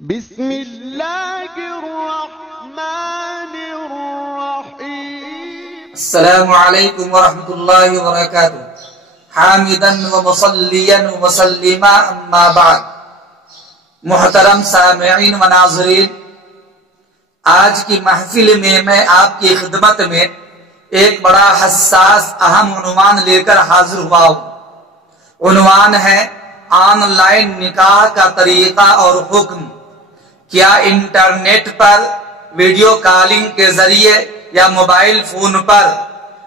بسم اللہ الرحمن الرحیم۔ السلام علیکم ورحمۃ اللہ وبرکاتہ۔ حامدا ومصلیا وسلما اما بعد۔ محترم سامعین و ناظرین، آج کی محفل میں میں آپ کی خدمت میں ایک بڑا حساس اہم عنوان لے کر حاضر ہوا ہوں۔ عنوان ہے آن لائن نکاح کا طریقہ اور حکم۔ کیا انٹرنیٹ پر ویڈیو کالنگ کے ذریعے یا موبائل فون پر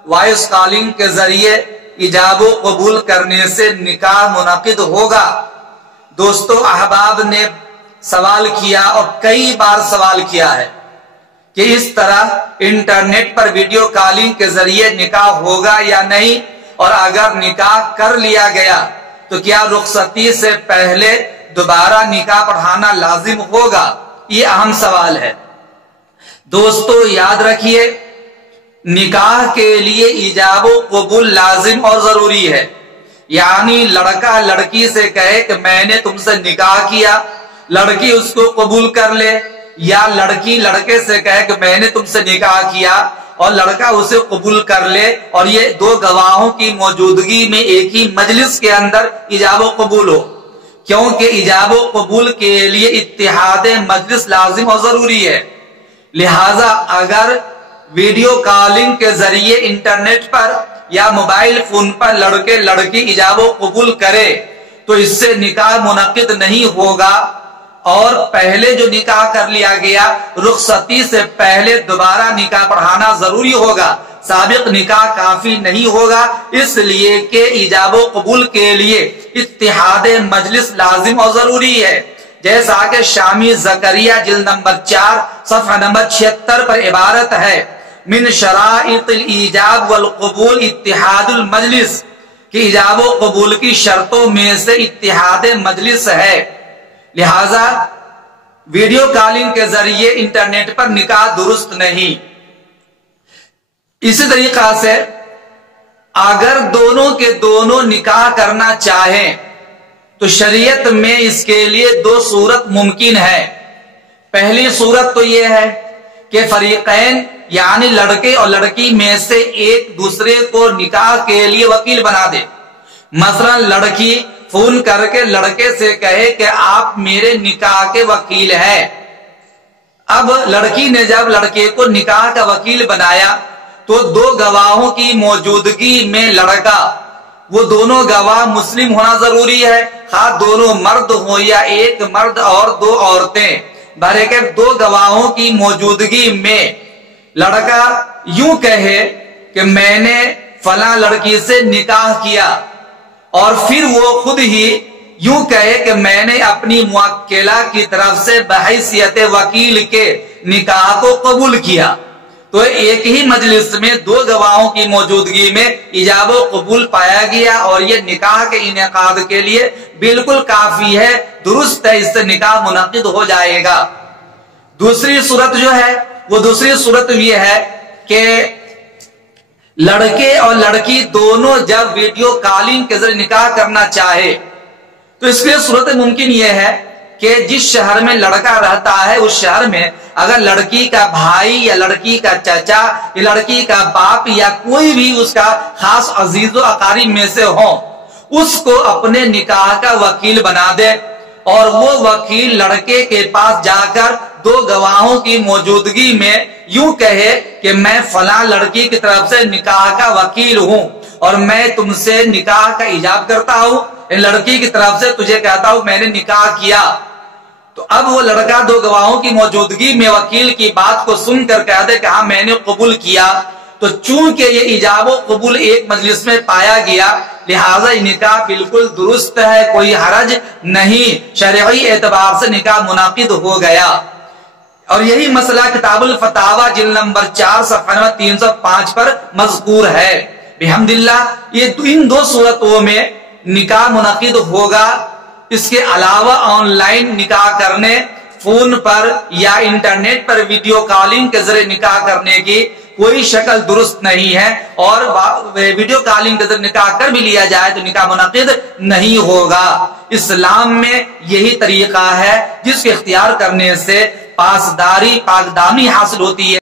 وائس کالنگ کے ذریعے ایجاب و قبول کرنے سے نکاح منعقد ہوگا؟ دوستو، احباب نے سوال کیا اور کئی بار سوال کیا ہے کہ اس طرح انٹرنیٹ پر ویڈیو کالنگ کے ذریعے نکاح ہوگا یا نہیں، اور اگر نکاح کر لیا گیا تو کیا رخصتی سے پہلے دوبارہ نکاح پڑھانا لازم ہوگا؟ یہ اہم سوال ہے۔ دوستو یاد رکھیے، نکاح کے لیے ایجاب و قبول لازم اور ضروری ہے۔ یعنی لڑکا لڑکی سے کہے کہ میں نے تم سے نکاح کیا، لڑکی اس کو قبول کر لے، یا لڑکی لڑکے سے کہے کہ میں نے تم سے نکاح کیا اور لڑکا اسے قبول کر لے، اور یہ دو گواہوں کی موجودگی میں ایک ہی مجلس کے اندر ایجاب و قبول ہو، کیونکہ ایجاب و قبول کے لیے اتحاد مجلس لازم اور ضروری ہے۔ لہٰذا اگر ویڈیو کالنگ کے ذریعے انٹرنیٹ پر یا موبائل فون پر لڑکے لڑکی ایجاب و قبول کرے تو اس سے نکاح منعقد نہیں ہوگا، اور پہلے جو نکاح کر لیا گیا رخصتی سے پہلے دوبارہ نکاح پڑھانا ضروری ہوگا، سابق نکاح کافی نہیں ہوگا، اس لیے کہ ایجاب و قبول کے لیے اتحاد مجلس لازم اور ضروری ہے۔ جیسا کہ شامی زکریہ جلد نمبر 4 صفحہ نمبر 76 پر عبارت ہے، من شرائط الایجاب والقبول اتحاد المجلس، کہ ایجاب و قبول کی شرطوں میں سے اتحاد مجلس ہے۔ لہذا ویڈیو کالنگ کے ذریعے انٹرنیٹ پر نکاح درست نہیں۔ اسی طریقہ سے اگر دونوں کے دونوں نکاح کرنا چاہیں تو شریعت میں اس کے لیے دو صورت ممکن ہے۔ پہلی صورت تو یہ ہے کہ فریقین یعنی لڑکے اور لڑکی میں سے ایک دوسرے کو نکاح کے لیے وکیل بنا دے۔ مثلا لڑکی فون کر کے لڑکے سے کہے کہ آپ میرے نکاح کے وکیل ہیں۔ اب لڑکی نے جب لڑکے کو نکاح کا وکیل بنایا تو دو گواہوں کی موجودگی میں لڑکا، وہ دونوں گواہ مسلم ہونا ضروری ہے، خواہ دونوں مرد ہوں یا ایک مرد اور دو عورتیں، بہرکیف دو گواہوں کی موجودگی میں لڑکا یوں کہے کہ میں نے فلاں لڑکی سے نکاح کیا، اور پھر وہ خود ہی یوں کہے کہ میں نے اپنی موکلہ کی طرف سے بحیثیت وکیل کے نکاح کو قبول کیا، تو ایک ہی مجلس میں دو گواہوں کی موجودگی میں ایجاب و قبول پایا گیا، اور یہ نکاح کے انعقاد کے لیے بالکل کافی ہے، درست ہے، اس سے نکاح منعقد ہو جائے گا۔ دوسری صورت جو ہے وہ دوسری صورت یہ ہے کہ لڑکے اور لڑکی دونوں جب ویڈیو کالنگ کے ذریعے نکاح کرنا چاہے تو اس لیے صورت ممکن یہ ہے کہ جس شہر میں لڑکا رہتا ہے اس شہر میں اگر لڑکی کا بھائی یا لڑکی کا چچا یا لڑکی کا باپ یا کوئی بھی اس کا خاص عزیز و اقارب میں سے ہو، اس کو اپنے نکاح کا وکیل بنا دے، اور وہ وکیل لڑکے کے پاس جا کر دو گواہوں کی موجودگی میں یوں کہے کہ میں فلاں لڑکی کی طرف سے نکاح کا وکیل ہوں، اور میں تم سے نکاح کا ایجاب کرتا ہوں، لڑکی کی طرف سے تجھے کہتا ہوں میں نے نکاح کیا۔ تو اب وہ لڑکا دو گواہوں کی موجودگی میں وکیل کی بات کو سن کر کہہ دے کہ ہاں میں نے قبول کیا، تو چونکہ یہ ایجاب و قبول ایک مجلس میں پایا گیا لہٰذا یہ نکاح بالکل درست ہے، کوئی حرج نہیں، شرعی اعتبار سے نکاح منعقد ہو گیا۔ اور یہی مسئلہ کتاب الفتاوی جلد نمبر 4 صفحہ نمبر 305 پر مذکور ہے۔ بحمداللہ یہ ان دو صورتوں میں نکاح منعقد ہوگا۔ اس کے علاوہ آن لائن نکاح کرنے، فون پر یا انٹرنیٹ پر ویڈیو کالنگ کے ذریعے نکاح کرنے کی کوئی شکل درست نہیں ہے، اور ویڈیو کالنگ کے ذریعے نکاح کر بھی لیا جائے تو نکاح منعقد نہیں ہوگا۔ اسلام میں یہی طریقہ ہے جس کو اختیار کرنے سے پاسداری، پاکدامی حاصل ہوتی ہے۔